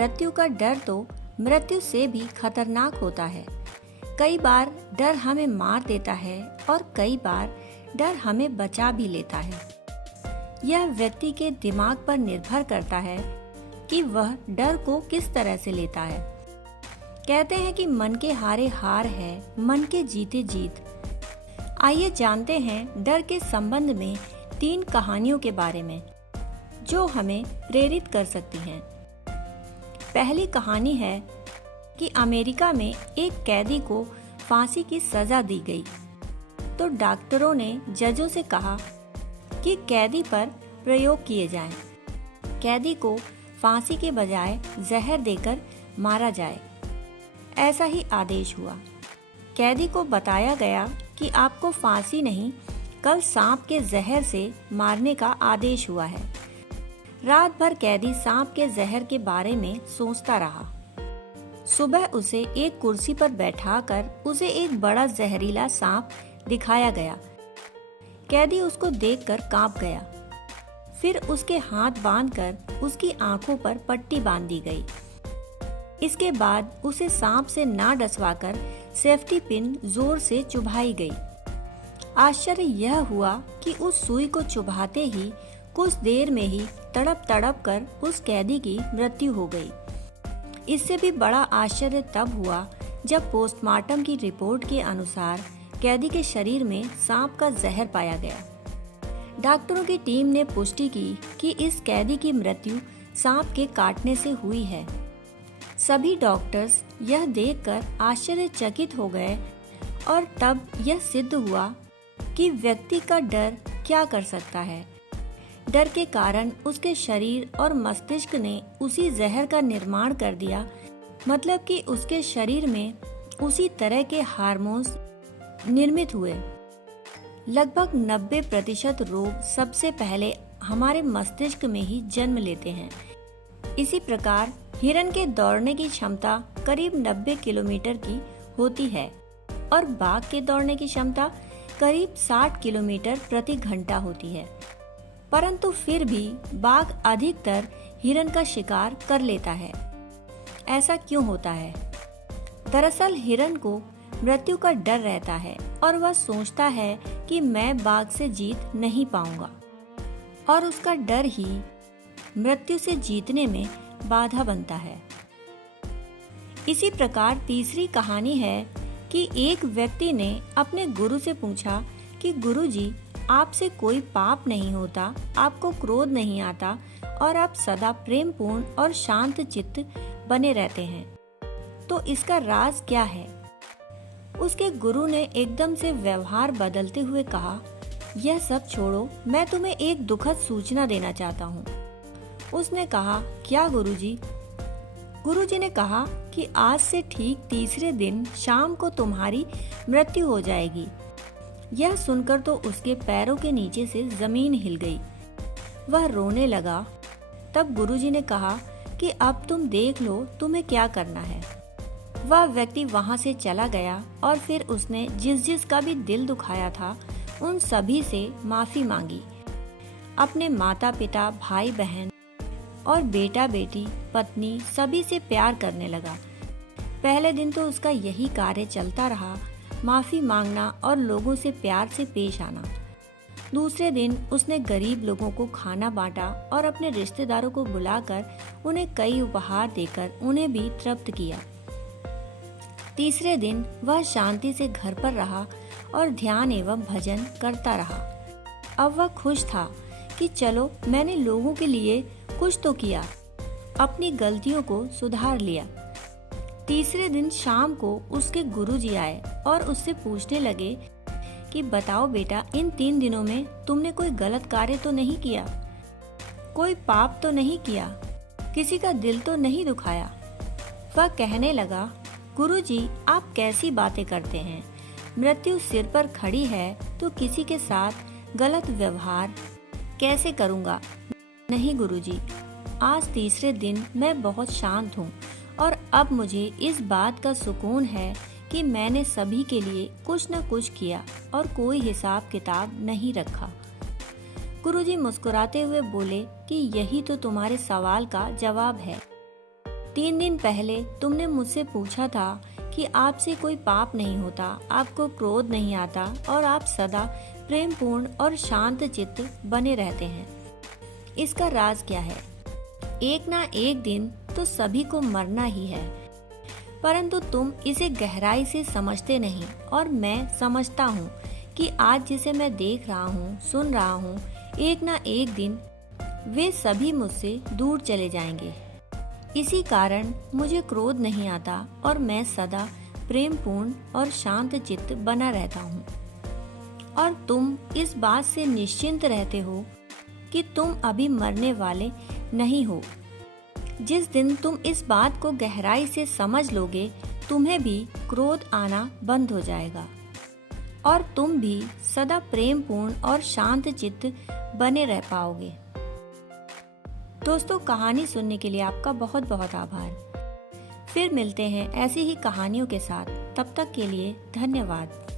मृत्यु का डर तो मृत्यु से भी खतरनाक होता है। कई बार डर हमें मार देता है और कई बार डर हमें बचा भी लेता है। यह व्यक्ति के दिमाग पर निर्भर करता है कि वह डर को किस तरह से लेता है। कहते हैं कि मन के हारे हार है, मन के जीते जीत। आइए जानते हैं डर के संबंध में 3 कहानियों के बारे में जो हमें प्रेरित कर सकती हैं। पहली कहानी है कि अमेरिका में एक कैदी को फांसी की सजा दी गई तो डॉक्टरों ने जजों से कहा कि कैदी पर प्रयोग किए जाएं। कैदी को फांसी के बजाय जहर देकर मारा जाए, ऐसा ही आदेश हुआ। कैदी को बताया गया कि आपको फांसी नहीं, कल सांप के जहर से मारने का आदेश हुआ है। रात भर कैदी सांप के जहर के बारे में सोचता रहा। सुबह उसे एक कुर्सी पर बैठाकर उसे एक बड़ा जहरीला सांप दिखाया गया। कैदी उसको देखकर कांप गया। फिर उसके हाथ बांधकर उसकी आंखों पर पट्टी बांध दी गई। इसके बाद उसे सांप से ना डसवाकर सेफ्टी पिन जोर से चुभाई गई। आश्चर्य यह हुआ कि उस सुई को चुभाते ही कुछ देर में ही तड़प तड़प कर उस कैदी की मृत्यु हो गई। इससे भी बड़ा आश्चर्य तब हुआ जब पोस्टमार्टम की रिपोर्ट के अनुसार कैदी के शरीर में सांप का जहर पाया गया। डॉक्टरों की टीम ने पुष्टि की कि इस कैदी की मृत्यु सांप के काटने से हुई है। सभी डॉक्टर्स यह देखकर आश्चर्यचकित हो गए और तब यह सिद्ध हुआ कि व्यक्ति का डर क्या कर सकता है। डर के कारण उसके शरीर और मस्तिष्क ने उसी जहर का निर्माण कर दिया, मतलब कि उसके शरीर में उसी तरह के हार्मोन्स निर्मित हुए। लगभग 90% रोग सबसे पहले हमारे मस्तिष्क में ही जन्म लेते हैं। इसी प्रकार हिरन के दौड़ने की क्षमता करीब 90 किलोमीटर की होती है और बाघ के दौड़ने की क्षमता करीब 60 किलोमीटर प्रति घंटा होती है, परंतु फिर भी बाघ अधिकतर हिरन का शिकार कर लेता है। ऐसा क्यों होता है? दरअसल हिरन को मृत्यु का डर रहता है और वह सोचता है कि मैं बाघ से जीत नहीं पाऊंगा और उसका डर ही मृत्यु से जीतने में बाधा बनता है। इसी प्रकार तीसरी कहानी है कि एक व्यक्ति ने अपने गुरु से पूछा कि गुरुजी, आपसे कोई पाप नहीं होता, आपको क्रोध नहीं आता और आप सदा प्रेमपूर्ण और शांत चित्त बने रहते हैं, तो इसका राज क्या है? उसके गुरु ने एकदम से व्यवहार बदलते हुए कहा, यह सब छोड़ो, मैं तुम्हें एक दुखद सूचना देना चाहता हूँ। उसने कहा, क्या गुरुजी? गुरुजी ने कहा कि आज से ठीक तीसरे दिन शाम को तुम्हारी मृत्यु हो जाएगी। यह सुनकर तो उसके पैरों के नीचे से जमीन हिल गई। वह रोने लगा। तब गुरुजी ने कहा कि अब तुम देख लो तुम्हें क्या करना है। वह व्यक्ति वहां से चला गया और फिर उसने जिस का भी दिल दुखाया था उन सभी से माफी मांगी। अपने माता पिता, भाई बहन और बेटा बेटी, पत्नी सभी से प्यार करने लगा। पहले दिन तो उसका यही कार्य चलता रहा, माफी मांगना और लोगों से प्यार से पेश आना। दूसरे दिन उसने गरीब लोगों को खाना बांटा और अपने रिश्तेदारों को बुलाकर उन्हें कई उपहार देकर उन्हें भी तृप्त किया। तीसरे दिन वह शांति से घर पर रहा और ध्यान एवं भजन करता रहा। अब वह खुश था कि चलो मैंने लोगों के लिए कुछ तो किया, अपनी गलतियों को सुधार लिया। तीसरे दिन शाम को उसके गुरुजी आए और उससे पूछने लगे कि बताओ बेटा, इन 3 दिनों में तुमने कोई गलत कार्य तो नहीं किया, कोई पाप तो नहीं किया, किसी का दिल तो नहीं दुखाया? वह कहने लगा, गुरुजी आप कैसी बातें करते हैं? मृत्यु सिर पर खड़ी है तो किसी के साथ गलत व्यवहार कैसे करूँगा? नहीं गुरुजी, आज तीसरे दिन मैं बहुत शांत हूँ और अब मुझे इस बात का सुकून है कि मैंने सभी के लिए कुछ न कुछ किया और कोई हिसाब किताब नहीं रखा। गुरुजी मुस्कुराते हुए बोले कि यही तो तुम्हारे सवाल का जवाब है। 3 दिन पहले तुमने मुझसे पूछा था कि आपसे कोई पाप नहीं होता, आपको क्रोध नहीं आता और आप सदा प्रेमपूर्ण और शांत चित्त बने रहते हैं। इसका राज क्या है? एक ना एक दिन तो सभी को मरना ही है, परंतु तुम इसे गहराई से समझते नहीं और मैं समझता हूँ कि आज जिसे मैं देख रहा हूँ, सुन रहा हूँ, एक ना एक दिन वे सभी मुझसे दूर चले जाएंगे। इसी कारण मुझे क्रोध नहीं आता और मैं सदा प्रेमपूर्ण और शांत चित्त बना रहता हूँ। और तुम इस बात से निश्चिंत रहते हो कि तुम अभी मरने वाले नहीं हो। जिस दिन तुम इस बात को गहराई से समझ लोगे, तुम्हें भी क्रोध आना बंद हो जाएगा और तुम भी सदा प्रेमपूर्ण और शांत चित्त बने रह पाओगे। दोस्तों, कहानी सुनने के लिए आपका बहुत बहुत आभार। फिर मिलते हैं ऐसी ही कहानियों के साथ। तब तक के लिए धन्यवाद।